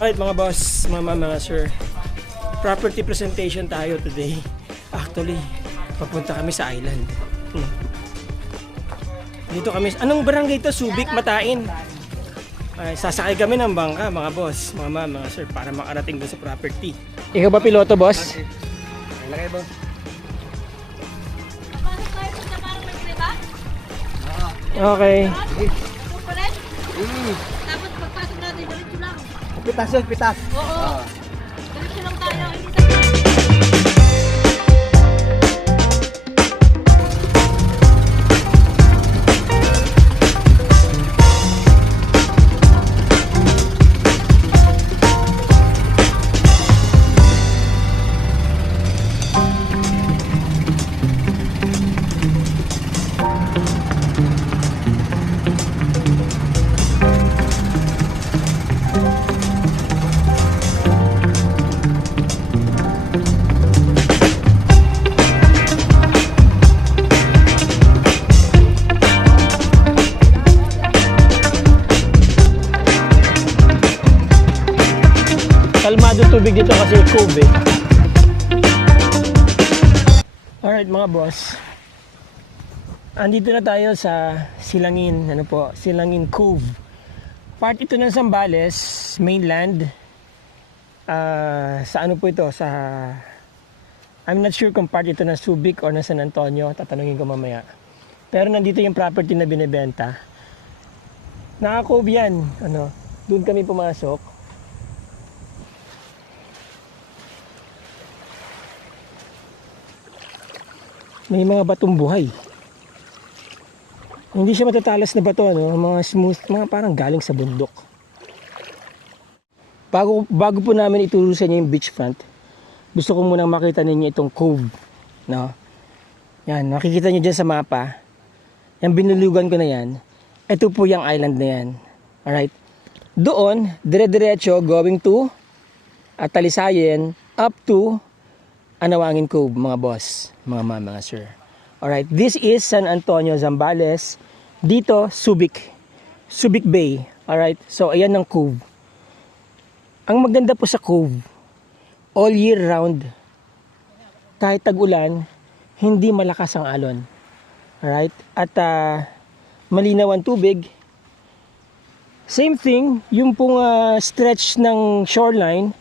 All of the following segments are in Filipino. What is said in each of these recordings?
Alright mga boss, mga sir, property presentation tayo today. Actually, papunta kami sa island. Dito kami, anong barangay ito? Subic, Matain. Ay, sasakay kami ng bangka mga boss, mga sir, para makarating doon sa property. Ikaw ba piloto, boss? Lagay, boss. Okay. Tapos pagpasok natin, diretso lang. Pitas yun, pitas. Oo. Diretso lang tayo. Kalmado tubig dito kasi cove eh. Alright mga boss, andito na tayo sa Silangin, Silangin Cove. Part ito ng Zambales, mainland. Sa ano po ito? I'm not sure kung part ito ng Subic or ng San Antonio, tatanungin ko mamaya. Pero nandito yung property na binibenta. Naka-cove yan, doon kami pumasok. May mga batong buhay. Hindi siya matatalas na bato, mga smooth, mga parang galing sa bundok. Bago po namin ituro sa inyo yung beachfront, gusto ko munang makita ninyo itong cove. No? Yan, makikita nyo dyan sa mapa. Yan, binulugan ko na yan. Ito po yung island na yan. Alright? Doon, dire-diretso, going to Talisayen, up to Anawangin Cove, mga boss, mga sir. Alright, this is San Antonio, Zambales. Dito, Subic Bay. Alright, so ayan ang cove. Ang maganda po sa cove, all year round, kahit tag-ulan, hindi malakas ang alon. Alright, at malinaw ang tubig. Same thing, yung pong stretch ng shoreline,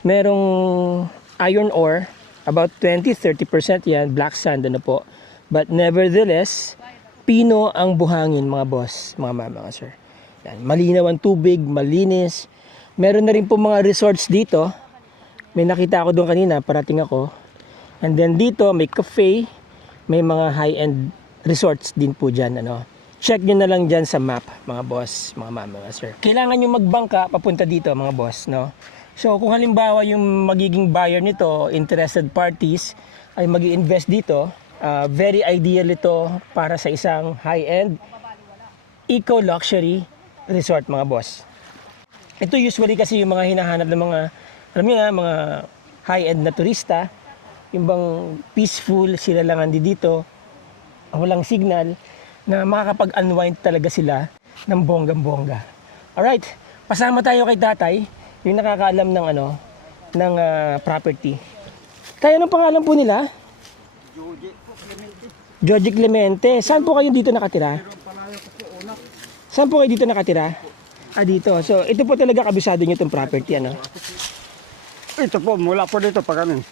merong iron ore, about 20-30% yan, black sand po. But nevertheless, pino ang buhangin mga boss, mga sir. Yan, malinaw ang tubig, malinis. Meron na rin po mga resorts dito. May nakita ako doon kanina, parating ako. And then dito, may cafe, may mga high-end resorts din po dyan. Check nyo na lang dyan sa map, mga boss, mga sir. Kailangan nyo magbangka papunta dito, mga boss, no? So kung halimbawa yung magiging buyer nito, interested parties, ay mag-i-invest dito, very ideal ito para sa isang high-end eco-luxury resort, mga boss. Ito usually kasi yung mga hinahanap ng mga, alam niyo na, mga high-end na turista, yung bang peaceful, sila lang andi dito, walang signal, na makakapag-unwind talaga sila ng bonggang-bongga. Alright, pasama tayo kay tatay, yung nakakaalam ng property. Kaya anong pangalan po nila? Joji Clemente. Saan po kayo dito nakatira? Saan po kayo dito nakatira? Dito. So, ito po talaga kabisado nyo itong property, Ito po, mula po dito, pag ganun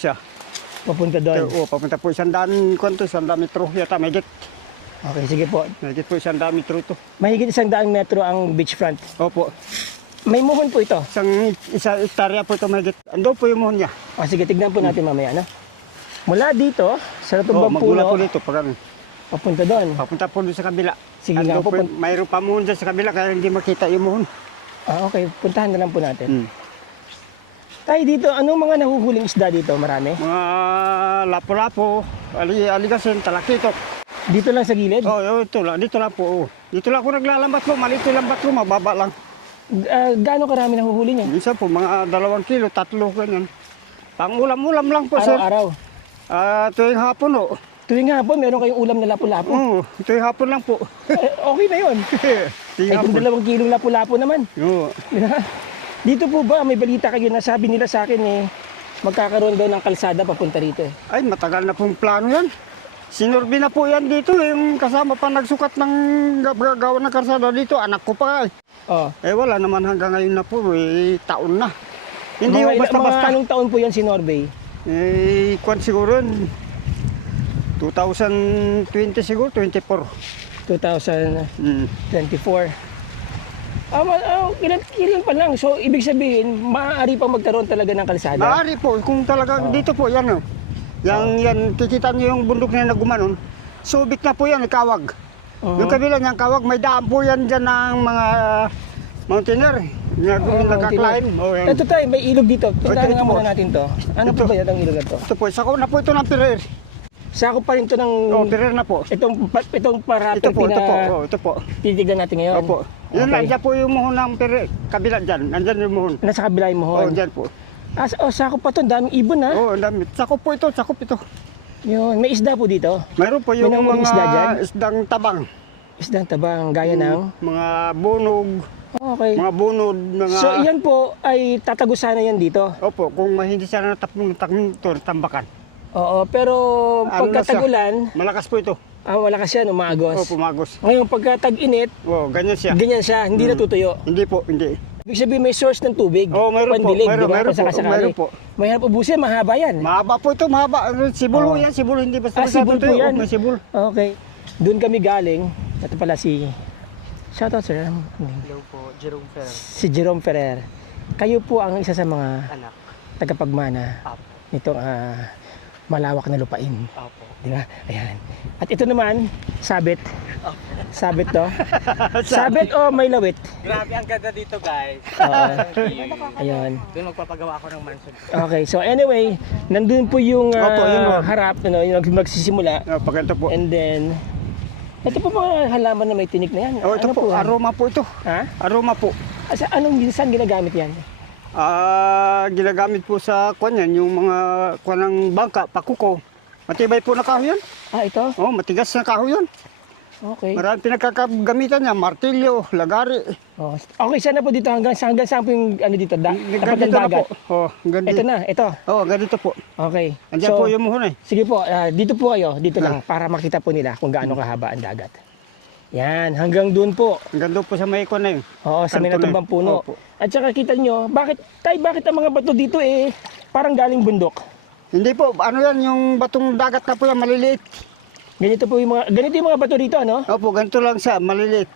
siya. Papunta doon. Papunta po 100 metro yata, mahigit. Okay, sige po. Mahigit po 100 metro ito. Mahigit 100 metro ang beachfront. Opo. May muhon po ito. Isang hektarya po ito, mahigit. Ando po yung muhon niya. Sige, tignan po natin mamaya, Mula dito, sa tumbang magmula po puno, dito, pag ganun. papunta doon. Papunta po doon sa kabila. Sige nga po. Mayroon pa muhon dyan sa kabila, kaya hindi makita yung muhon. Okay, puntahan na lang po natin. Tayo dito, anong mga nahuhuling isda dito? Marami? Mga lapo-lapo, aligasin, talakitok. Dito lang sa gilid? Ito lang, dito lang po. Dito lang ako naglalambat po, maliit yung lambat ko, mababa lang. Gaano karami nahuhuli niya? Minsan po, mga 2 kilo, 3, ganyan. Pang ulam-ulam lang po, sir. Araw-araw? Tuwing hapon, Tuwing hapon, meron kayong ulam na lapu-lapu? tuwing hapon lang po. Okay na yun. Tingnan kung po. 2 kilong lapu-lapu naman. Oo. Dito po ba, may balita kayo na sabi nila sa akin eh, magkakaroon daw ng kalsada papunta rito eh. Ay, matagal na pong plano yan. Sinurbi na po yan dito, yung kasama pa nagsukat ng gagawa ng karsada dito, anak ko pa. Oh. Eh wala naman hanggang ngayon na po, eh, taon na. Hindi Mga, mo basta-basta. mga anong taon po yan si Norbay? Eh, kwan siguro yun, 2020 siguro, 24. 2024. Ilan pa lang. So, ibig sabihin, maaari pa magkaroon talaga ng kalsada. Maaari po, kung talaga dito po, yan o. Yan, kikita niyo yung bundok na gumanon. Subic na po yan, kawag. Yung kabila niyang kawag, may daan po yan dyan ng mga mountaineer. Nagka-climb. Oh, yan. Ito tayo, may ilog dito. Tingnan ito nga po. muna natin to. Ano po Ito. ba yan ang ilog na to? Ito po, sako na po ito ng pirer. Sako pa rin to ng... Oh, pirer na po. Itong parapet Ito po, na ito po. Oh, ito po. titignan natin ngayon. Opo. Yun, Okay. nandiyan po yung muhon ng pirer. Kabila dyan, nandiyan yung muhon. Nasa kabila yung Oh, mohon. dyan po. Sako pa to. Daming ibon ha. Oh, ang dami. Sakop po ito, sakop ito. Yun. May isda po dito. Mayroon po yung May nanguling isda dyan? mga isdang tabang. Isdang tabang, gaya ng... Mga bunog, Okay. mga bunod, mga... So, iyan po ay tatagusan na yan dito. Opo, kung hindi siya natapong tambakan. Oo, pero Ano na siya? pagkatagulan, Malakas po ito. malakas yan, umagos. Opo, magos. Ngayon, pagkatag-init, Oh, ganyan siya. ganyan siya, hindi natutuyo. Hindi po, hindi. Ibig sabihin may source ng tubig. Oo, mayroon po, pandilig, mayroon, di ba? mayroon po, Pasakasakali. mayroon po. Mahirap ubusin, mahaba yan. Mahaba po ito, mahaba. Sibulo Oo. yan, sibulo. Hindi basta Sibol po yan. May sibul. Okay. Doon kami galing. Ito pala si... Shoutout sir. Hello po, Jerome Ferrer. Si Jerome Ferrer. Kayo po ang isa sa mga Anak. tagapagmana Apo. nitong malawak na lupain. Apo. Di ba? Ayan. At ito naman, sabit. Sabit to. Sabit o may lawit? Grabe, ang ganda dito guys. Oo. Ayun. Doon magpapagawa ako ng mansion. Okay, so anyway, nandun po yung Opo, yun po. harap, yung magsisimula. Oh, pag ito po. And then, ito po mga halaman na may tinik na yan. Oh, ito Ano po, yan? aroma po ito. Ha? Aroma po. Saan ginagamit yan? Ginagamit po sa kwan yan, yung mga kwan ng bangka, pakuko. Matibay po na kahoy yan. Ito? Oh, matigas na kahoy yan. Okay. Marami pinagkakagamitan niya, martilyo, lagari. Oh, okay, sana po dito hanggang saan po yung ano dito? Tapat ng Ganito na po. dagat. Oh, ganito. Ito na, ito. Oh, ganito po. Okay. Andiyan po yung muhon eh. Sige po, dito po kayo, dito lang, para makita po nila kung gaano kahaba ang dagat. Yan, hanggang doon po. Hanggang doon po sa may kwan na yun. Oo, sa may Kanto na natumbang yun. puno. Opo. At saka kita nyo, bakit ang mga bato dito parang galing bundok? Hindi po, ano yan, yung batong dagat na po yan, maliliit. Ganito yung mga bato dito, ano? Opo, ganito lang siya, maliliit.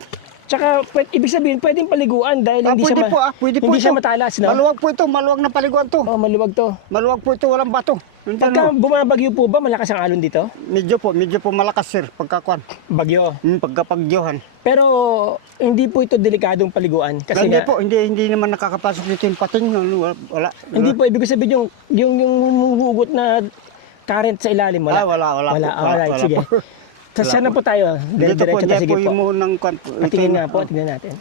Tsaka, ibig sabihin, pwedeng paliguan dahil hindi pwede siya, po, pwede po hindi ito. siya matalas, no? Maluwag po ito, maluwag na paliguan to. Oh, maluwag to. Maluwag po ito, walang bato. Yun Pagka ano, bumabagyo po ba, malakas ang alon dito? medyo po malakas sir, pagkakwan. Bagyo. Pagkapagyohan. Pero, hindi po ito delikadong paliguan. Kasi Hindi nga, po, hindi naman nakakapasok dito yung pating. Wala. hindi po, ibig sabihin yung humuhugot na current sa ilalim, wala? Wala po. Alright, Wala sige. po. Saan na po tayo? Dito po, Diretso na, dyan sige po po. yung muhon ng kwan. Patingin nga po, tingnan natin.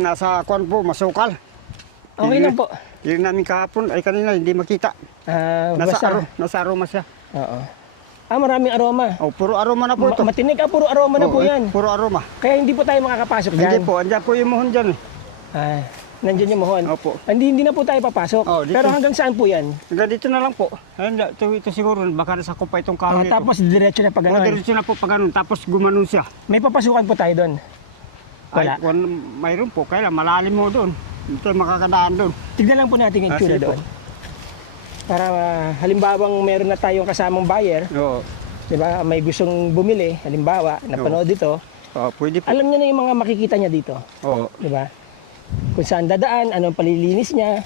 Nasa kwan po, masukal. Okay lang po. Yung namin kahapon, ay kanina hindi makita. Basta, Nasa aroma siya. oo. Maraming aroma. Oh, puro aroma na po ito. Matinig, puro aroma na po yan. Puro aroma. Kaya hindi po tayo makakapasok dyan. Hindi po, andyan po yung muhon dyan. Nandiyan yung mohon. Opo. Hindi na po tayo papasok. Oh, dito. Pero hanggang saan po yan? Hanggang dito na lang po. Ayun, ito siguro, baka nasa kupa itong kahoy ito. Tapos diretso na pag Oh, ganun. diretso na po pag ganun, tapos gumanon siya. May papasukan po tayo doon. Wala. Ay, mayroon po, kaya malalim mo doon. Hindi tayo makakadaan doon. Tignan lang po natin yung itsura sige po. doon. Para halimbawang meron na tayong kasamang buyer, Oo. di ba? May gustong bumili, halimbawa, napanood dito. Pwede po. Alam niya na yung mga makikita niya dito. Oo. Di ba? Kung saan dadaan, anong palilinis niya,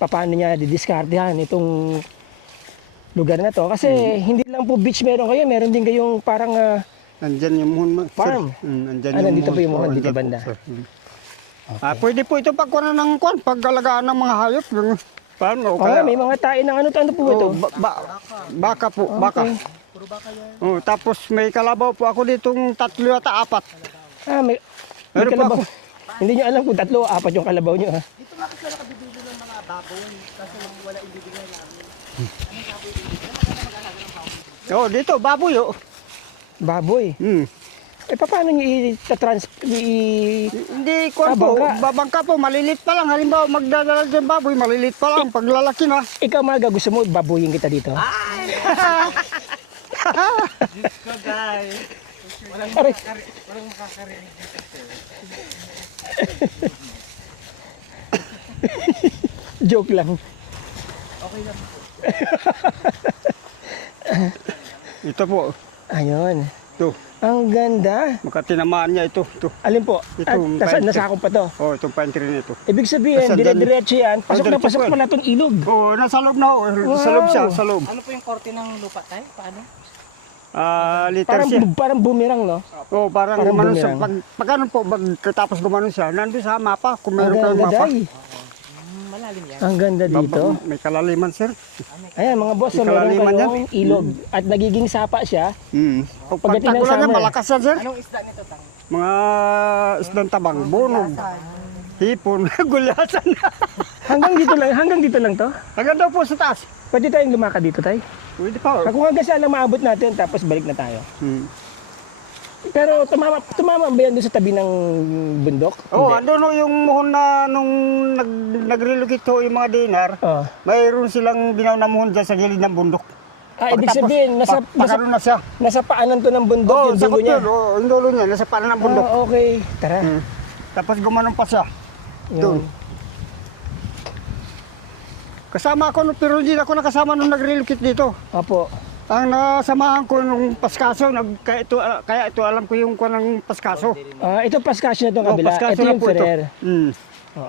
paano niya didiskartehan itong lugar na to. Kasi hindi lang po beach meron kayo, meron din kayong parang Nandyan yung muhon. Farm. Nandyan nandito po yung muhon, Oo, dito andyan banda. po, sir. Pwede po ito pagkunan ng kwan, pag-alagaan ng mga hayop. Paano? May mga tae ng ano po ito. Baka po, baka. Oh, tapos may kalabaw po ako ditong 3 at 4. May Meron po kalabaw. ako. Hindi nyo alam kung 3 o 4 yung kalabaw nyo. Dito nga kasi nakabibili ng mga baboy kasi wala ibibigay namin. Oh, dito baboy oh. Baboy. Eh, paano nyo Hindi ko po, bangka. babangka po, malilit pa lang. Halimbawa, magdadala ng baboy, malilit pa lang. Pag lalaki na, ikaw mga gusto mo, babuyin kita dito? So guys, Aray. walang makakarinig dito sir. Joke lang. Okay lang. ito po, Ayun. ito. Ang ganda. Makatinamaan niya ito. Ito. Alin po? Ito, Nasakop pa to. Oh, itong pantry na ito. Ibig sabihin, Nasa dire-diretso yan. Pasok na diretso pasok po pala itong ilog. Oh, nasa loob na ho. Sa loob siya, sa loob. Ano po yung korte ng lupa tayo? Paano? Liter Parang, siya. parang boomerang, no? Oh, parang parang gumanon siya. bumerang. Pag ano po, pagkatapos gumanon siya, nandun sa mapa. Kung Ang meron kayong ganda, mapa. day. Malalim yan. Ang ganda dito. May kalaliman, sir. Ayan, mga boss, so May meron kalaliman kayong ilog. At nagiging sapa siya. Pag Pagdating ng tagulan niya, summer. malakas yan, sir. Anong isda nito tang? Mga isdang tabang, bunog, hipon, gulyasan. Hanggang dito lang to. Hanggang daw po sa taas. Pwede tayong lumakad dito, tay. Pwede pa. Kung hanggang saan lang maabot natin, tapos balik na tayo. Pero tumama ba yan doon sa tabi ng bundok? Oh, Hindi. andun yung muhon na nung nag-relocate ho yung mga dinar, Oh. mayroon silang binaw na muhon dyan sa gilid ng bundok. Ibig sabihin, Pagkano na siya. nasa paanan to ng bundok, Oh, yung sa dulo niya. yung dulo niya, nasa paanan ng bundok. Okay, tara. Tapos gumanon pa siya. Yun. Kasama ako, pero hindi ako nakasama nung nag-relocate dito. Opo. Ang nasamahan ko nung Paskaso, kaya ito alam ko yung ng Paskaso. Ito paskasyo na itong kabila. Paskaso Ito na yung po ito. Ferrer.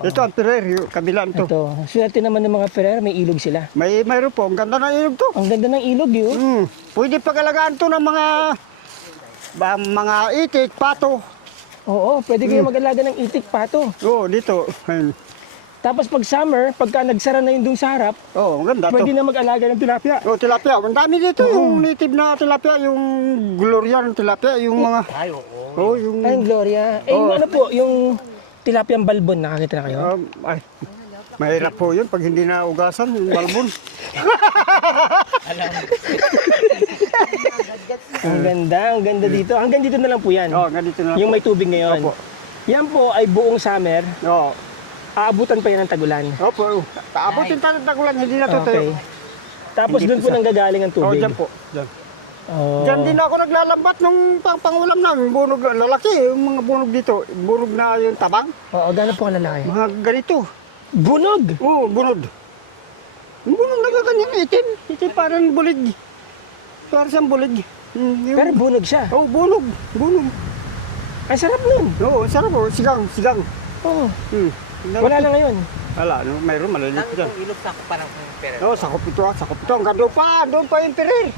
Ito ang Ferrer, yung kabila nito. Ito. Swerte naman ng mga Ferrer, may ilog sila. Mayroon po, ang ganda ng ilog to. Ang ganda ng ilog yun. Pwede pag-alagaan to ng mga itik, pato. Oo, pwede kayo mag-alaga ng itik pato. Oo, dito. Ayun. Tapos pag summer, pagka nagsara na yung dung sa harap, Oo, ang ganda to. pwede na mag-alaga ng tilapia. Oh, tilapia. Ang dami dito yung native na tilapia, yung Gloria ng tilapia, yung mga... Ay, oo. Oh, yung... Ay, Gloria. Yung ano po, yung tilapiang balbon, nakakita na kayo? Ay, mahirap po yun pag hindi na ugasan, yung balbon. Ang ganda dito. Hanggang dito na lang po yan. Oo, nga dito na Yung po. may tubig ngayon. Opo. Yan po ay buong summer. Oo. Aabutan pa yan ng tagulan. Opo. Abutin tayo ng tagulan, hindi na to Okay. Tapos Hindi doon po po nang gagaling ang Oo, tubig. dyan po. Dyan. Oh. Diyan din ako naglalambat nung pangulam namin, bunog lalaki, yung mga bunog dito, bunog na yung tabang, Oo, gano'n po kalalaki. mga ganito. Bunog! Oo, bunod. Yung bunog na ganyan, itim parang bulig. Parang siyang bulig. Pero bunog siya. Oo, bunog. Ang sarap nun. Oo, sarap po, sigang. Oo. Hmm. Wala na ngayon. Wala, no, mayroon maliliit Dami dyan. kong ilog sa parang pera. Oo, sakop ito. Hanggang doon pa yung Ferrer.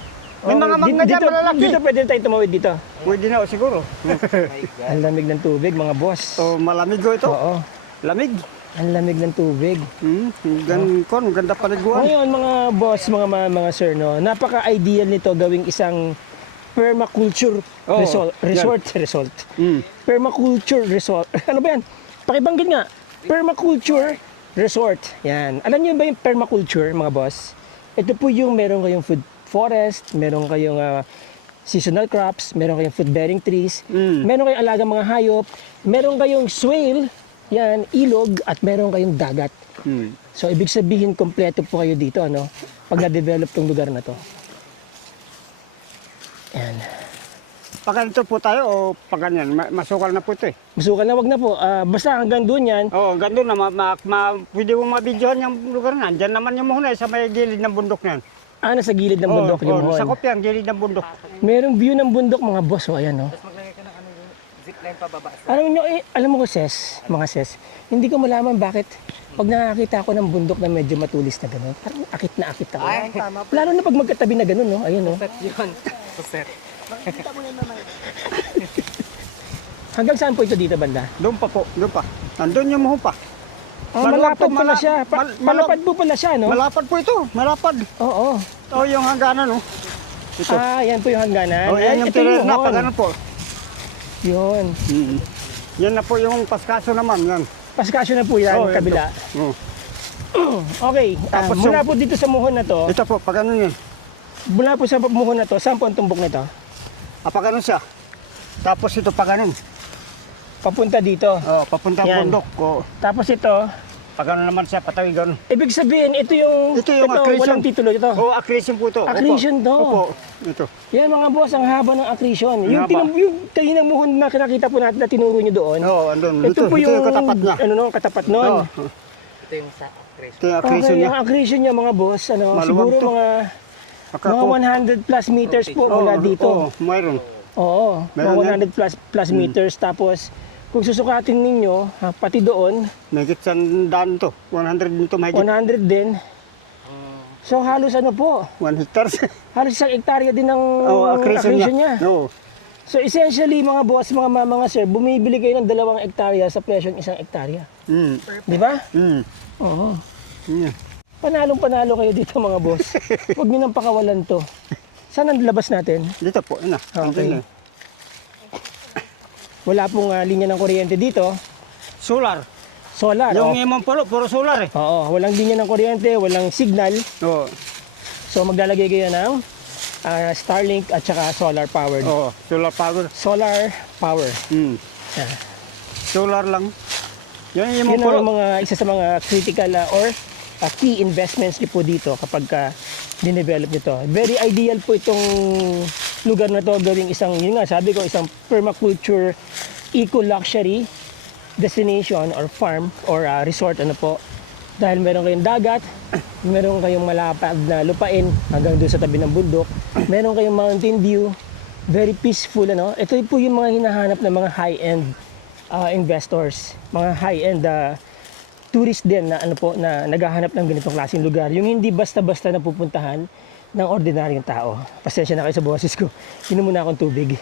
May Oo, mga mangga dyan, dito, malalaki. dito pwede tayo tumawid dito. Pwede na, siguro. My God. Ang lamig ng tubig, mga boss. So, malamig ko ito. Oo. Lamig. Ang lamig ng tubig. Ganda paliguan. Ngayon mga boss, mga sir, no, napaka-ideal nito gawing isang permaculture Oo, resort. Permaculture resort. Ano ba yan? Pakibanggit nga. Permaculture resort. Yan. Alam niyo ba yung permaculture, mga boss? Ito po yung meron kayong food forest, meron kayong seasonal crops, meron kayong food-bearing trees, meron kayong alagang mga hayop, meron kayong swale, yan, ilog, at meron kayong dagat. So, ibig sabihin, kompleto po kayo dito, ano? Pag na-develop tong lugar na to. Yan. Paganito po tayo o paganyan? Masukal na po ito eh. Masukal na, wag na po. Basta hanggang doon yan. Oo, ganda na. Pwede mong mabidyohan yung lugar na. Diyan naman yung muhuna sa may gilid ng bundok na yan. Nasa gilid ng bundok yung mohon. sakop yan, gilid ng bundok. Merong view ng bundok, mga boss. O, ayan, no? Tapos maglagay ka ng ano, zipline pababa. Alam mo ko, mga ses, hindi ko malaman bakit pag nakakita ako ng bundok na medyo matulis na gano'n, parang akit na akit ako. Ay, tama po. Lalo na pag magkatabi na gano'n, no? Ayun, no? Set yun. Set. Hanggang saan po ito dito, banda? Doon pa po, doon pa. Nandun yung muho pa. Malapad to, pala siya. Malapad po pala siya, no? Malapad po ito, malapad. Oo. Ito yung hangganan, no? Ito. Yan po yung hangganan. Oh, yan yung ito Ferrer na, mohon. pagano po. Yun. Yan na po yung Paskaso naman, yan. Paskasyo na po yan, Oh, yan kabila. Oh. Okay, Tapos mula yung- po dito sa muhon na to, Ito po, pagano yan. mula po sa muhon na to, saan po ang tumbok nito? Pagano siya. Tapos ito pa ganun. Papunta dito. Papunta Yan. bundok. Tapos ito, Pag ano naman siya, patawid ganun. ibig sabihin, ito yung accretion. walang titulo ito. Accretion po ito. Accretion to. Opo. Ito. Yan mga boss, ang haba ng accretion. Ang Yung, haba. yung kaninang muhon na kinakita po natin na tinuro nyo doon. Andun. Ito po yung katapat niya. ano no, katapat nun. Ito yung sa accretion. Ito yung accretion Okay, niya. ang accretion niya mga boss, ano, Maluwag siguro to. mga 100 plus meters po mula dito. Mayroon. Oo, Meron mga 100 plus meters. Tapos, kung susukatin ninyo, pati doon, Mahigit sa daan to. 100 dito mahigit. 100 din. So, halos ano po, 1 hectares. halos isang hektarya din ng accretion niya. Oo. So, essentially, mga boss, mga sir, bumibili kayo ng 2 hektarya sa presyo ng 1 hektarya. Di ba? Oo. Yeah. Panalong-panalo kayo dito mga boss. Huwag nyo nang pakawalan to. Saan ang labas natin? Dito po. Ano? Okay. Wala pong linya ng kuryente dito. Solar. Solar. Yung imong puro solar eh. Oo, walang linya ng kuryente, walang signal. Oo. So maglalagay kayo ng Starlink at saka solar powered. Oo. Solar power. Solar power. Yeah. Solar lang. Yung Yun imong puro. ang isa sa mga critical or key investments niyo po dito kapag dinevelop nyo to. Very ideal po itong lugar na to gawing isang, yun nga sabi ko, isang permaculture eco-luxury destination or farm or resort ano po. Dahil meron kayong dagat, meron kayong malapad na lupain hanggang doon sa tabi ng bundok, meron kayong mountain view, very peaceful ano. Ito po yung mga hinahanap ng mga high-end investors, mga high-end tourist din na ano po na naghahanap ng ganitong klaseng lugar. Yung hindi basta-basta na pupuntahan ng ordinaryong tao. Pasensya na kayo sa boses ko. Inom muna akong tubig.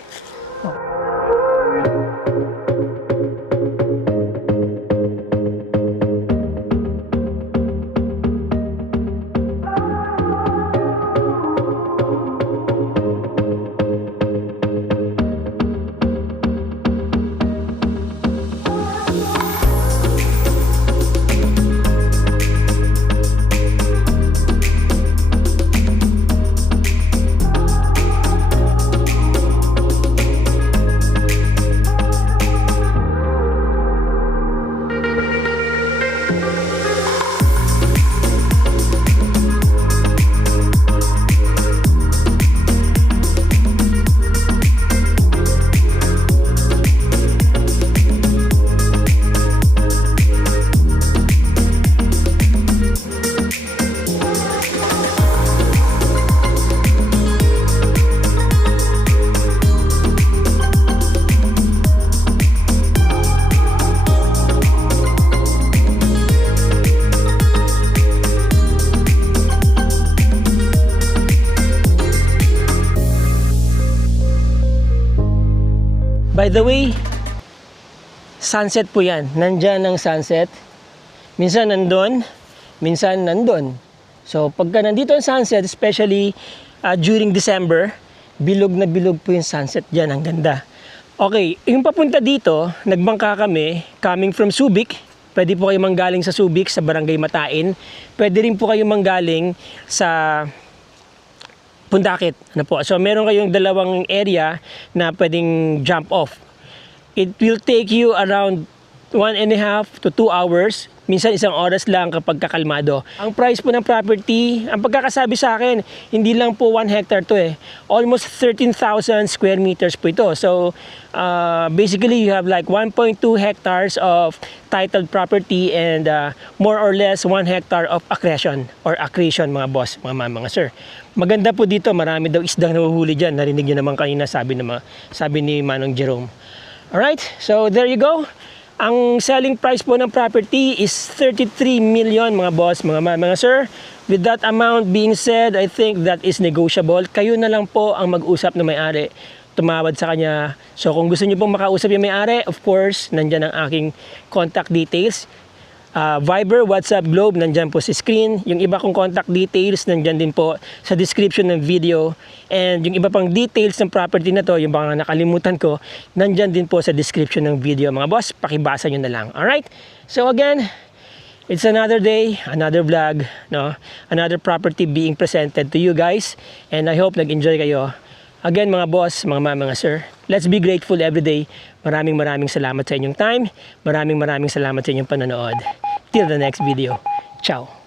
By the way, sunset po yan. Nandyan ang sunset. Minsan nandun, minsan nandun. So pagka nandito ang sunset, especially during December, bilog na bilog po yung sunset dyan. Ang ganda. Okay, yung papunta dito, nagbangka kami, coming from Subic. Pwede po kayo manggaling sa Subic, sa Barangay Matain. Pwede rin po kayo manggaling sa Pundakit. Ano po? So meron kayong 2 area na pwedeng jump off. It will take you around 1.5 to 2 hours. Minsan 1 oras lang kapag kakalmado. Ang price po ng property, ang pagkakasabi sa akin, hindi lang po 1 hectare to eh. Almost 13,000 square meters po ito. So basically you have like 1.2 hectares of titled property and more or less 1 hectare of accretion or accretion mga boss, mga sir. Maganda po dito, marami daw isdang nahuhuli dyan. Narinig nyo naman kanina sabi ni Manong Jerome. Alright, so there you go. Ang selling price po ng property is 33 million mga boss, mga sir. With that amount being said, I think that is negotiable. Kayo na lang po ang mag-usap na may-ari. Tumawad sa kanya. So kung gusto niyo pong makausap yung may-ari, of course, nandyan ang aking contact details. Viber, WhatsApp, Globe, nandyan po sa screen. Yung iba kong contact details, nandyan din po sa description ng video. And yung iba pang details ng property na to, yung baka nakalimutan ko, nandyan din po sa description ng video. Mga boss, pakibasa nyo na lang. Alright? So again, it's another day, another vlog, no? Another property being presented to you guys. And I hope nag-enjoy kayo. Again, mga boss, mga ma'am, mga sir, let's be grateful every day. Maraming salamat sa inyong time. Maraming salamat sa inyong panonood. Till the next video. Ciao.